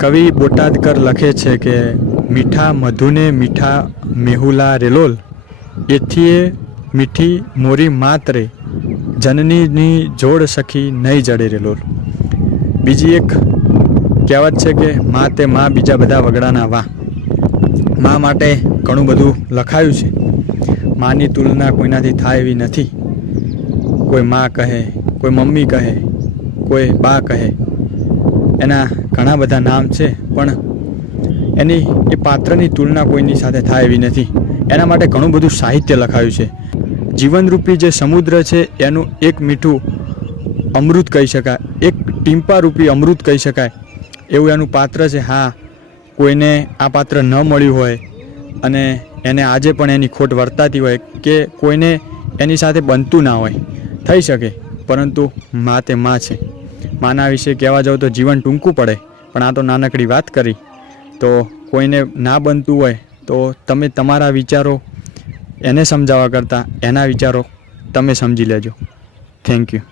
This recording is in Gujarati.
કવિ બોટાદકર લખે છે કે મીઠા મધુને મીઠા મેહુલા રેલોલ એથીએ મીઠી મોરી માત્રે જનનીની જોડ સખી નહીં જડે રેલોલ. બીજી એક કહેવત છે કે મા તે મા બીજા બધા વગડાના વાહ. મા માટે ઘણું બધું લખાયું છે. માની તુલના કોઈનાથી થાય એવી નથી. કોઈ મા કહે, કોઈ મમ્મી કહે, કોઈ બા કહે, એના ઘણા બધા નામ છે, પણ એની એ પાત્રની તુલના કોઈની સાથે થાય એવી નથી. એના માટે ઘણું બધું સાહિત્ય લખાયું છે. જીવનરૂપી જે સમુદ્ર છે એનું એક મીઠું અમૃત કહી શકાય, એક ટીમ્પારૂપી અમૃત કહી શકાય એવું એનું પાત્ર છે. હા, કોઈને આ પાત્ર ન મળ્યું હોય અને એને આજે પણ એની ખોટ વર્તાતી હોય કે કોઈને એની સાથે બનતું ના હોય, થઈ શકે, પરંતુ મા તે મા છે. માના વિશે કહેવા જાઉં તો જીવન ટૂંકું પડે, પણ આ તો નાનકડી વાત કરી. તો કોઈને ના બનતું હોય તો તમે તમારા વિચારો એને સમજાવવા કરતાં એના વિચારો તમે સમજી લેજો. Thank you.